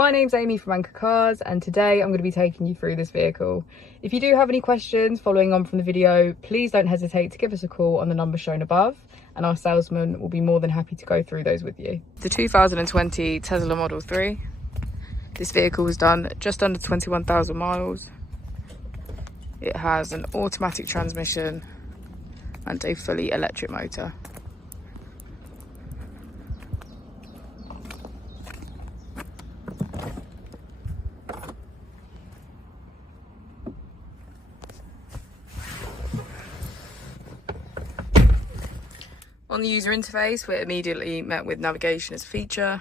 My name's Amy from Anchor Cars, and today I'm going to be taking you through this vehicle. If you do have any questions following on from the video, please don't hesitate to give us a call on the number shown above, and our salesman will be more than happy to go through those with you. The 2020 Tesla Model 3. This vehicle was done just under 21,000 miles. It has an automatic transmission and a fully electric motor. On the user interface, we're immediately met with navigation as a feature.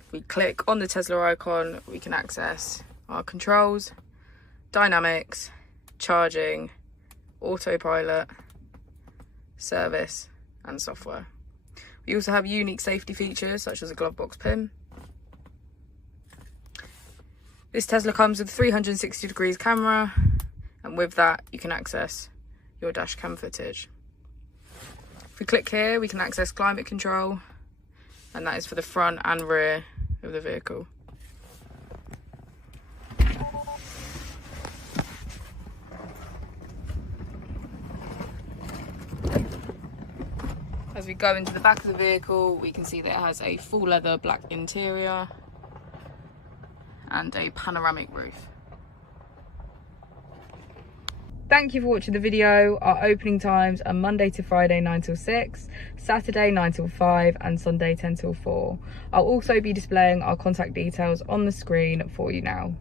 If we click on the Tesla icon, we can access our controls, dynamics, charging, autopilot, service and software. We also have unique safety features such as a glove box pin. This Tesla comes with a 360 degrees camera, and with that you can access your dash cam footage. If we click here, we can access climate control, and that is for the front and rear of the vehicle. As we go into the back of the vehicle, we can see that it has a full leather black interior and a panoramic roof. Thank you for watching the video. Our opening times are Monday to Friday 9 till 6, Saturday 9 till 5 and Sunday 10 till 4. I'll also be displaying our contact details on the screen for you now.